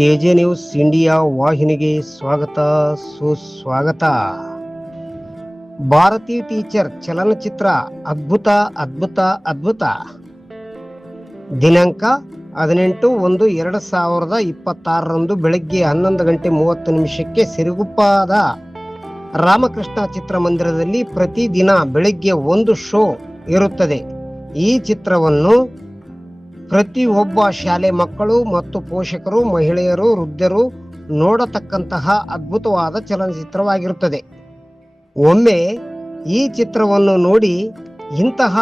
K J news India ವಾಹಿನಿಗೆ ಸ್ವಾಗತ ಸುಸ್ವಾಗತ. ಭಾರತಿ ಟೀಚರ್ ಚಲನಚಿತ್ರ ಅದ್ಭುತ ಅದ್ಭುತ ಅದ್ಭುತ. ದಿನಾಂಕ 18/1/2026 ಬೆಳಗ್ಗೆ 11:30 ಸಿರುಗುಪ್ಪದ ರಾಮಕೃಷ್ಣ ಚಿತ್ರಮಂದಿರದಲ್ಲಿ ಪ್ರತಿದಿನ ಬೆಳಗ್ಗೆ ಒಂದು ಶೋ ಇರುತ್ತದೆ. ಈ ಚಿತ್ರವನ್ನು ಪ್ರತಿಯೊಬ್ಬ ಶಾಲೆ ಮಕ್ಕಳು ಮತ್ತು ಪೋಷಕರು, ಮಹಿಳೆಯರು, ವೃದ್ಧರು ನೋಡತಕ್ಕಂತಹ ಅದ್ಭುತವಾದ ಚಲನಚಿತ್ರವಾಗಿರುತ್ತದೆ. ಒಮ್ಮೆ ಈ ಚಿತ್ರವನ್ನು ನೋಡಿ ಇಂತಹ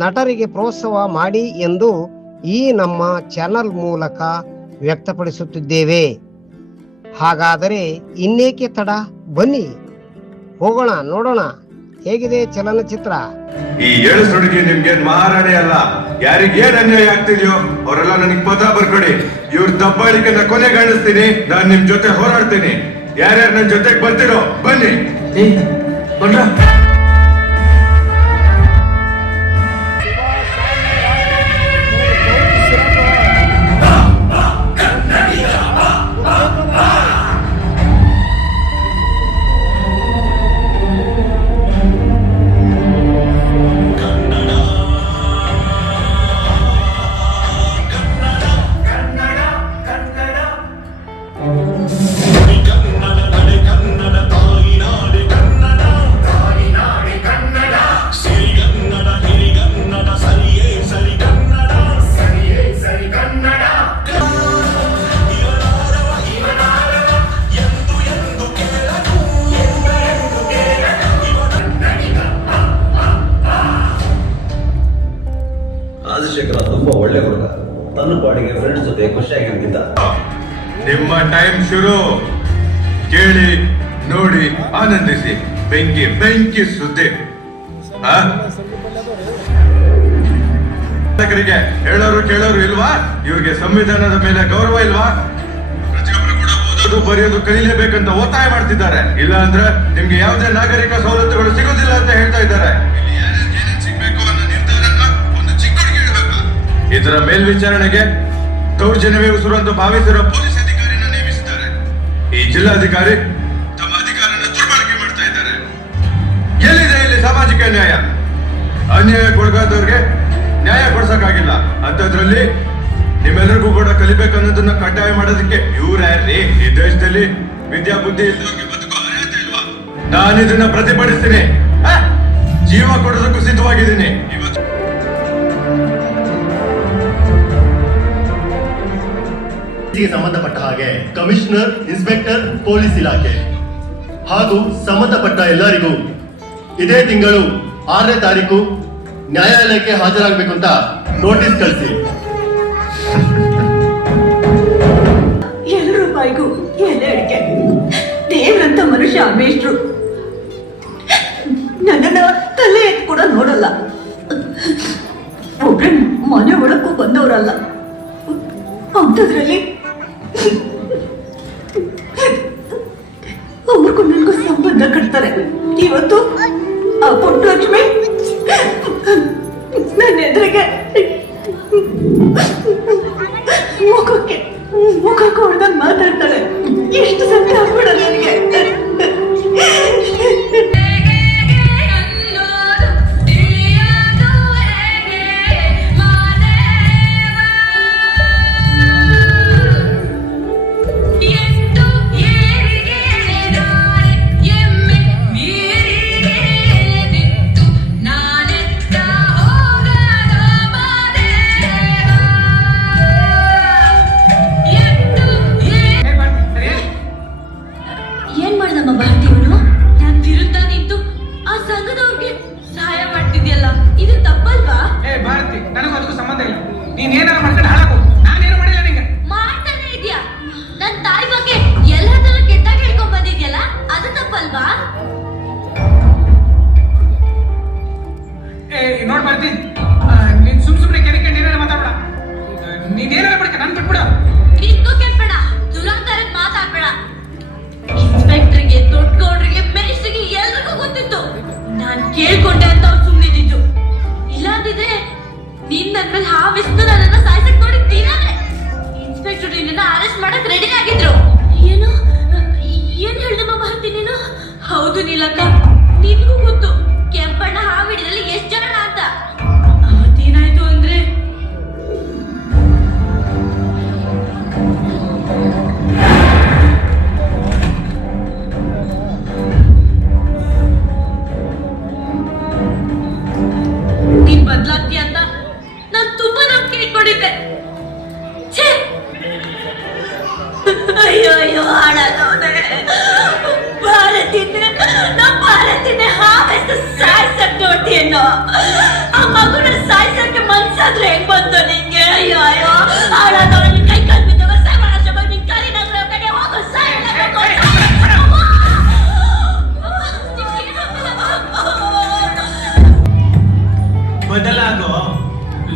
ನಟರಿಗೆ ಪ್ರೋತ್ಸಾಹ ಮಾಡಿ ಎಂದು ಈ ನಮ್ಮ ಚಾನಲ್ ಮೂಲಕ ವ್ಯಕ್ತಪಡಿಸುತ್ತಿದ್ದೇವೆ. ಹಾಗಾದರೆ ಇನ್ನೇಕೆ ತಡ, ಬನ್ನಿ ಹೋಗೋಣ, ನೋಡೋಣ ಹೇಗಿದೆ ಚಲನಚಿತ್ರ. ಈ 7 ಸುಡುಗಿ ನಿಮ್ಗೇನ್ ಮಹಾರಾಣಿ ಅಲ್ಲ. ಯಾರಿಗೇನ್ ಅನ್ಯಾಯ ಆಗ್ತಿದ್ಯೋ ಅವರೆಲ್ಲ ನನಗೆ ಪತ್ರ ಬರ್ಕೊಡಿ. ಇವ್ರ ದಬ್ಬಾಳಿಕೆನ ಕೊನೆಗಾಣಿಸ್ತೀನಿ. ನಾನ್ ನಿಮ್ ಜೊತೆ ಹೋರಾಡ್ತೀನಿ. ಯಾರ್ಯಾರು ನನ್ ಜೊತೆಗೆ ಬರ್ತಿರೋ ಬನ್ನಿ. ರಾಜಶೇಖರ ತುಂಬಾ ಒಳ್ಳೆ ಹುಡುಗ. ತನ್ನ ಪಾಡಿಗೆ ಫ್ರೆಂಡ್ಸ್ ಜೊತೆ ಖುಷಿಯಾಗಿರ್ತಿದ್ದ. ನಿಮ್ಮ ಟೈಮ್ ಶುರು. ಕೇಳಿ, ನೋಡಿ, ಆನಂದಿಸಿ. ಬೆಂಕಿ ಬೆಂಕಿ ಸುದ್ದಿ. ಹೇಳೋರು ಕೇಳೋರು ಇಲ್ವಾ? ಇವ್ರಿಗೆ ಸಂವಿಧಾನದ ಮೇಲೆ ಗೌರವ ಇಲ್ವಾ? ಪ್ರತಿಯೊಬ್ಬರು ಕೂಡ ಓದೋದು ಬರೆಯೋದು ಕಲಿಲೇಬೇಕಂತ ಒತ್ತಾಯ ಮಾಡ್ತಿದ್ದಾರೆ. ಇಲ್ಲ ಅಂದ್ರೆ ನಿಮ್ಗೆ ಯಾವುದೇ ನಾಗರಿಕ ಸವಲತ್ತುಗಳು ಸಿಗೋದಿಲ್ಲ ಅಂತ ಹೇಳ್ತಾ ಇದ್ದಾರೆ. ಇದರ ಮೇಲ್ವಿಚಾರಣೆಗೆ ದೌರ್ಜನ್ಯವೇ ಉಸಿರು ಅಂತ ಭಾವಿಸಿರುವ ಪೊಲೀಸ್ ಅಧಿಕಾರಿನ ನೇಮಿಸಿದ್ದಾರೆ. ಈ ಜಿಲ್ಲಾಧಿಕಾರಿ ತಮ್ಮ ಅಧಿಕಾರನ ದುರ್ಬಳಕೆ ಮಾಡ್ತಾ ಇದ್ದಾರೆ. ಎಲ್ಲಿದೆ ಇಲ್ಲಿ ಸಾಮಾಜಿಕ ನ್ಯಾಯ? ಅನ್ಯಾಯಕ್ಕೊಳಗಾದವ್ರಿಗೆ ನ್ಯಾಯ ಕೊಡ್ಸಕ್ಕಾಗಿಲ್ಲ ಅಂತದ್ರಲ್ಲಿ ನಿಮ್ಮೆಲ್ಲರಿಗೂ ಕೂಡ ಕಲಿಬೇಕನ್ನೋದನ್ನ ಕಡ್ಡಾಯ ಮಾಡೋದಕ್ಕೆ ಇವ್ರ್ಯಾರ್ರಿ? ಈ ದೇಶದಲ್ಲಿ ವಿದ್ಯಾಬುದ್ಧಿ ಇಲ್ಲದವ್ರಿಗೆ ಬದುಕೋ ಅರ್ಹತೆ ಇಲ್ವಾ? ನಾನು ಇದನ್ನ ಪ್ರತಿಭಟಿಸ್ತೀನಿ. ಜೀವ ಕೊಡೋದಕ್ಕೂ ಸಿದ್ಧವಾಗಿದ್ದೀನಿ. ಇವತ್ತು ಸಂಬಂಧಪಟ್ಟ ಹಾಗೆ ಕಮಿಷನರ್, ಇನ್ಸ್ಪೆಕ್ಟರ್, ಪೊಲೀಸ್ ಇಲಾಖೆ ಹಾಗೂ ಸಂಬಂಧಪಟ್ಟ ಎಲ್ಲರಿಗೂ ಇದೇ ತಿಂಗಳು 6ನೇ ತಾರೀಕು ನ್ಯಾಯಾಲಯಕ್ಕೆ ಹಾಜರಾಗಬೇಕು ಅಂತ ನೋಟಿಸ್ ಕಳಿಸಿ. ₹2 ಎಲೆ ಅಡಿಕೆ ದೇವ್ರಂತ ಮನುಷ್ಯ ಅಮೇಶ್ರು ನನ್ನನ್ನ ತಲೆ ಎತ್ ಕೂಡ ನೋಡಲ್ಲ. ಒಬ್ರೆ ಮನೆ ಒಳಕ್ಕೂ ಬಂದವರಲ್ಲ. ಅಂಥದ್ರಲ್ಲಿ ಅವ್ರಿಗೂ ನನಗೂ ಸಂಬಂಧ ಕಟ್ತಾರೆ. ಇವತ್ತು ಆ ಪುಟ್ಟ ಲಕ್ಷ್ಮಿ ನನ್ನ ಎದುರಿಗೆ ಮುಖಕ್ಕೆ ಹೊಡೆದಂಗ್ ಮಾತಾಡ್ತಾಳೆ. ಎಷ್ಟು ಸಂಕಟ ಆಗ್ಬಿಡಲ್ಲ ನನಗೆ. ನೀನ್ ಬದ್ಲಾಗ್ತೀಯ ಅಂತ ನಾನ್ ತುಂಬಾ ನಂಬಿಕೆ ಇಟ್ಕೊಂಡಿದ್ದೆ. ಛೇ! ಅಯ್ಯೋ ಅಯ್ಯೋ ಹಾಳಾದವನೇ. ಭಾರತಿನೇ ಹಾವೆಷ್ಟು ಸಾಯ್ಸಕ್ ನೋಡ್ತೀಯನ್ನೋ. ಆ ಮಗುನ ಸಾಯ್ಸಕ್ಕೆ ಮನ್ಸಾದ್ರೆ ಹೆಂಗ್ ಬಂತು ನಿಂಗೆ? ಅಯ್ಯೋ ಅಯ್ಯೋ ಹಾಳಾದವಳು. ನಿನ್ ಕೈ ಕಾಲ್ ಬಿದ್ದೋಗ ಸರ್ವನಾಶ ನಿನ್ ಕರಿನಾದ್ರೆ ಕಡೆ ಹೋಗೋ ಬದಲಾಗೋ,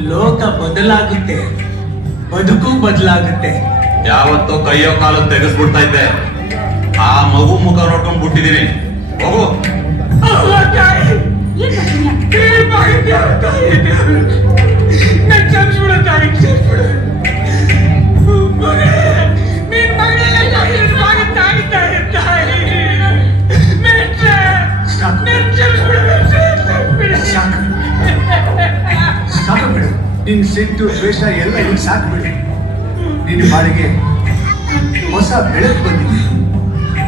ಲೋಕ ಬದಲಾಗುತ್ತೆ, ಬದುಕು ಬದಲಾಗುತ್ತೆ. ಯಾವತ್ತೋ ಕೈಯೋ ಕಾಲು ತೆಗೆಸ್ಬಿಡ್ತಾ ಇದ್ದೆ, ಆ ಮಗು ಮುಖ ನೋಡ್ಕೊಂಡ್ ಬಿಟ್ಟಿದೀನಿ. ಹೋಗು. ನಿನ್ ಸಿಟ್ಟು ದ್ವೇಷ ಎಲ್ಲ ಈಗ ಸಾಕು ಬಿಡಿ. ನಿನ್ನ ಬಾಳಿಗೆ ಹೊಸ ಬೆಳಕು ಬಂದಿದೆ,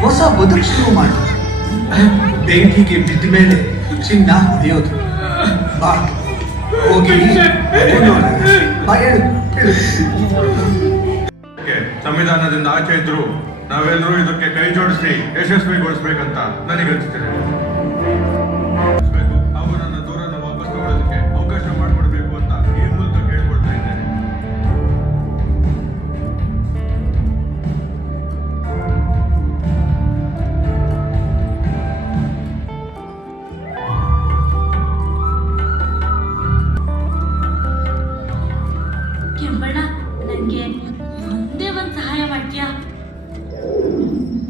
ಹೊಸ ಬದುಕು ಶುರು ಮಾಡಿ. ಬೆಂಕಿಗೆ ಬಿದ್ದ ಮೇಲೆ ಚಿನ್ನ ಹೊಡೆಯೋದು. ಬಾ ಹೋಗಿ ಬಾ, ಹೇಳು. ಸಂವಿಧಾನದಿಂದ ಆಚೆ ಇದ್ರು ನಾವೆಲ್ಲರೂ ಇದಕ್ಕೆ ಕೈ ಜೋಡಿಸಿ ಯಶಸ್ವಿಗೊಳಿಸ್ಬೇಕಂತ ನನಗನ್ಸುತ್ತಿದೆ. ಹಾಗೂ ನನ್ನ ದೂರನ್ನು ವಾಪಸ್ ತಗೊಳ್ಳೋದಕ್ಕೆ ಅವಕಾಶ ಮಾಡಿಕೊಡ್ಬೇಕು ಅಂತ ಈ ಮೂಲಕ ಕೇಳ್ಕೊಳ್ತಾ ಇದ್ದೇನೆ. ಕೆಂಬಣ್ಣ, ನಂಗೆ ಒಂದೇ ಒಂದ್ ಸಹಾಯ ಮಾಡ್ತೀಯಾ?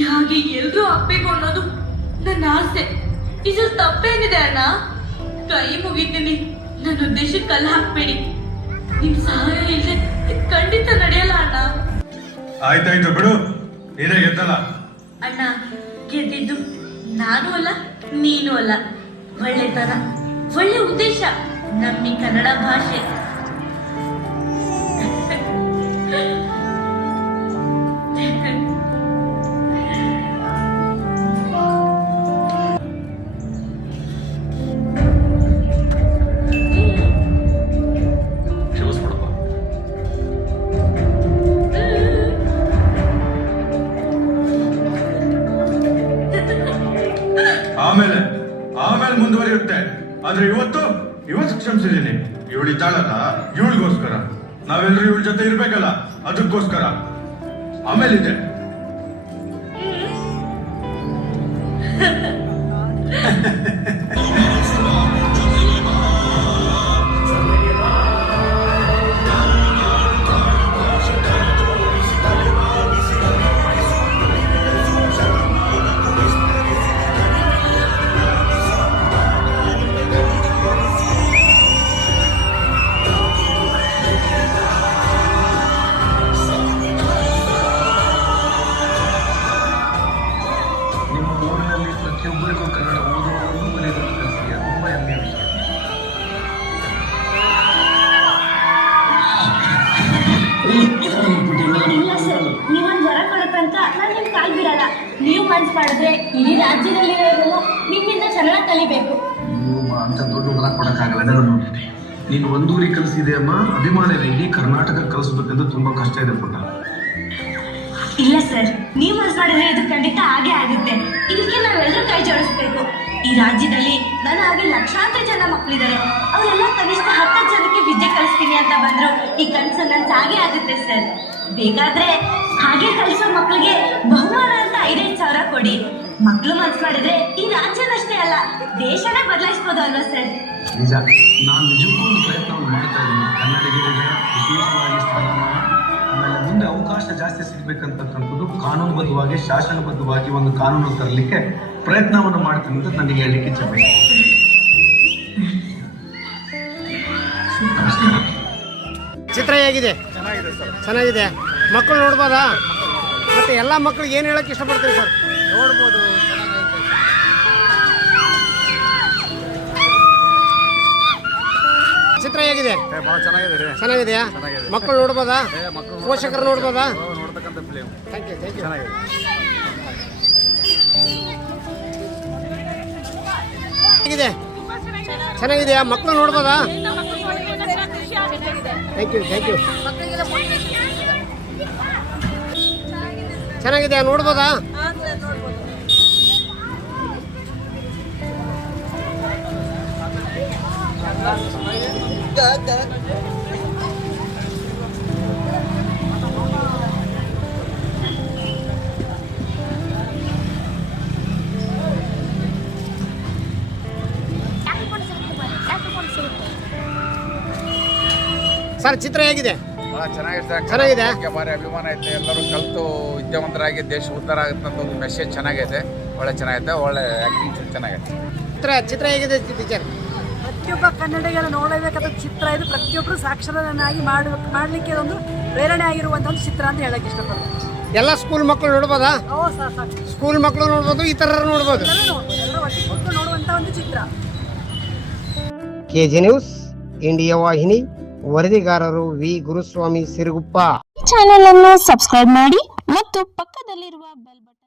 ಹಾಗೆ ಎಲ್ರೂ ಆಗ್ಬೇಕು ಅನ್ನೋದು ನನ್ನ ಆಸೆ. ಇದು ತಪ್ಪೇನಿದೆ ಅಣ್ಣ? ಕೈ ಮುಗಿತೀನಿ, ನನ್ನ ಉದ್ದೇಶಕ್ಕೆ ಕಲ್ಲು ಹಾಕ್ಬೇಡಿ. ನಿಮ್ ಸಹಾಯ ಇಲ್ಲದೆ ಖಂಡಿತ ನಡೆಯಲ್ಲ ಅಣ್ಣ. ಆಯ್ತಾಯ್ತು ಬಿಡು, ನೀನೇ ಗೆದ್ದಲ್ಲ. ಅಣ್ಣ, ಗೆದ್ದಿದ್ದು ನಾನು ಅಲ್ಲ, ನೀನು ಅಲ್ಲ. ಒಳ್ಳೆತನ, ಒಳ್ಳೆ ಉದ್ದೇಶ, ನಮ್ಮಿ ಕನ್ನಡ ಭಾಷೆ. ಆಮೇಲೆ ಮುಂದುವರಿಯುತ್ತೆ. ಆದ್ರೆ ಇವತ್ತು ಕ್ಷಮಿಸಿದ್ದೀನಿ. ಇವಳಿದ್ದಾಳಲ್ಲ, ಇವಳಿಗೋಸ್ಕರ ನಾವೆಲ್ಲರೂ ಇವಳ ಜೊತೆ ಇರ್ಬೇಕಲ್ಲ, ಅದಕ್ಕೋಸ್ಕರ. ಆಮೇಲಿದೆ ನೀವು ಮನ್ಸು ಮಾಡಿದ್ರೆ ಇಡೀ ರಾಜ್ಯದಲ್ಲಿರೋರೆಲ್ಲ ನಿಮ್ಮಿಂದ ಕನ್ನಡ ಕಲಿಬೇಕು. ಅಂತ ದೊಡ್ಡ ಹೊರ ಕೊಡಕ್ಕಾಗಲ್ಲ. ನೀನು ಒಂದೂರಿಗೆ ಕಲಿಸಿದೆ ಅಮ್ಮ, ಅಭಿಮಾನ ಇದೆ. ಇಡೀ ಕರ್ನಾಟಕ ಕಲಿಸ್ಬೇಕಂತ ತುಂಬಾ ಕಷ್ಟ ಇದೆ ಪುಟ್ಟ. ಇಲ್ಲ ಸರ್, ನೀವು ಮನ್ಸು ಮಾಡಿದ್ರೆ ಇದು ಖಂಡಿತ ಹಾಗೆ ಆಗುತ್ತೆ. ಇದಕ್ಕೆ ನಾವೆಲ್ಲರೂ ಕೈ ಜೋಡಿಸ್ಬೇಕು. ಈ ರಾಜ್ಯದಲ್ಲಿ ನನ್ನ ಹಾಗೆ ಲಕ್ಷಾಂತರ ಜನ ಮಕ್ಕಳಿದ್ದಾರೆ. ಅವರೆಲ್ಲ ಕನಿಷ್ಠ 10 ಜನಕ್ಕೆ ವಿದ್ಯೆ ಕಲಿಸ್ತೀನಿ ಅಂತ ಬಂದ್ರು ಈ ಕನಸು ನನ್ನ ಹಾಗೆ ಆಗುತ್ತೆ ಸರ್. ಬೇಕಾದ್ರೆ ಹಾಗೆ ಕಲಿಸೋ ಮಕ್ಕಳಿಗೆ ಬಹುಮಾನ ಅಂತ 5,000 ಕೊಡಿ. ಮಕ್ಕಳು ಮನ್ಸು ಮಾಡಿದ್ರೆ ಈ ರಾಜ್ಯದಷ್ಟೇ ಅಲ್ಲ, ದೇಶನೇ ಬದಲಾಯಿಸ್ಬೋದು ಅಲ್ವಾ ಸರ್? ನಿಜ, ನಾನು ನಿಜಕ್ಕೂ ಒಂದು ಪ್ರಯತ್ನವನ್ನು ಮಾಡ್ತಾ ಇದ್ದೀನಿ. ಕನ್ನಡಿಗರಿಗೆ ವಿಶೇಷವಾಗಿ ಸ್ಥಾನಮಾನ, ಆಮೇಲೆ ಮುಂದೆ ಅವಕಾಶ ಜಾಸ್ತಿ ಸಿಗ್ಬೇಕಂತಕ್ಕಂಥದ್ದು ಕಾನೂನುಬದ್ಧವಾಗಿ, ಶಾಸನಬದ್ಧವಾಗಿ ಒಂದು ಕಾನೂನು ತರಲಿಕ್ಕೆ ಪ್ರಯತ್ನವನ್ನು ಮಾಡ್ತೀನಿ ಅಂತ ನನಗೆ ಹೇಳಲಿಕ್ಕೆ ಇಚ್ಛೆ ಬೇಕು. ಚಿತ್ರ ಹೇಗಿದೆ? ಚೆನ್ನಾಗಿದೆ. ಮಕ್ಕಳು ನೋಡ್ಬೋದಾ? ಮತ್ತೆ ಎಲ್ಲ ಮಕ್ಕಳಿಗೆ ಏನು ಹೇಳಕ್ಕೆ ಇಷ್ಟಪಡ್ತೀರಿ ಸರ್? ನೋಡ್ಬೋದು. ಚಿತ್ರ ಹೇಗಿದೆ? ಚೆನ್ನಾಗಿದೆಯಾ? ಮಕ್ಕಳು ನೋಡ್ಬೋದಾ? ಪೋಷಕರು ನೋಡ್ಬೋದಾ? Thank you. ಹೇಗಿದೆ? ಚೆನ್ನಾಗಿದೆಯಾ? ಮಕ್ಕಳು ನೋಡ್ಬೋದಾ? ಥ್ಯಾಂಕ್ ಯು ಚೆನ್ನಾಗಿದೆ ನೋಡ್ಬೋದಾ? ಸರ್ ಚಿತ್ರ ಹೇಗಿದೆ? ಬಹಳ ಚೆನ್ನಾಗಿದೆ. ಚೆನ್ನಾಗಿದೆ. ಭಾರಿ ಅಭಿಮಾನ ಐತೆ. ಎಲ್ಲರೂ ಕಲಿತು ವಿದ್ಯಾವಂತರಾಗಿ ದೇಶ ಉದ್ಧಾರ ಆಗುತ್ತೆ ಅಂತ ಒಂದು ಮೆಸೇಜ್ ಚೆನ್ನಾಗೈತೆ. ಒಳ್ಳೆ ಚೆನ್ನಾಗೈತೆ. ಒಳ್ಳೆ ಆಕ್ಟಿಂಗ್ ಚೆನ್ನಾಗೈತೆ. ಚಿತ್ರ ಹೇಗಿದೆ ಟೀಚರ್? ಪ್ರತಿಯೊಬ್ಬ ಕನ್ನಡಿಗರು ನೋಡಬೇಕಾದ ಚಿತ್ರ ಇದು. ಪ್ರತಿಯೊಬ್ಬರು ಸಾಕ್ಷರನಾಗಿ ಮಾಡಲಿಕ್ಕೆ ಒಂದು ಪ್ರೇರಣೆ ಆಗಿರುವಂಥ ಒಂದು ಚಿತ್ರ ಅಂತ ಹೇಳಕ್ಕೆ ಇಷ್ಟಪಡ್ತೀನಿ. ಎಲ್ಲ ಸ್ಕೂಲ್ ಮಕ್ಕಳು ನೋಡ್ಬೋದಾ? ಸ್ಕೂಲ್ ಮಕ್ಕಳು ನೋಡ್ಬೋದು, ಈ ಥರ ನೋಡ್ಬೋದು. ಎಲ್ಲರೂ ಒಟ್ಟಿಗೆ ಕೂತ್ಕೊಂಡು ನೋಡುವಂಥ ಒಂದು ಚಿತ್ರ. KG ನ್ಯೂಸ್ ಇಂಡಿಯಾ ವಾಹಿನಿ, ವರದಿಗಾರರು ವಿ ಗುರುಸ್ವಾಮಿ ಸಿರುಗುಪ್ಪ. ಚಾನೆಲ್ ಅನ್ನು ಸಬ್ಸ್ಕ್ರೈಬ್ ಮಾಡಿ ಮತ್ತು ಪಕ್ಕದಲ್ಲಿರುವ ಬೆಲ್ ಬಟನ್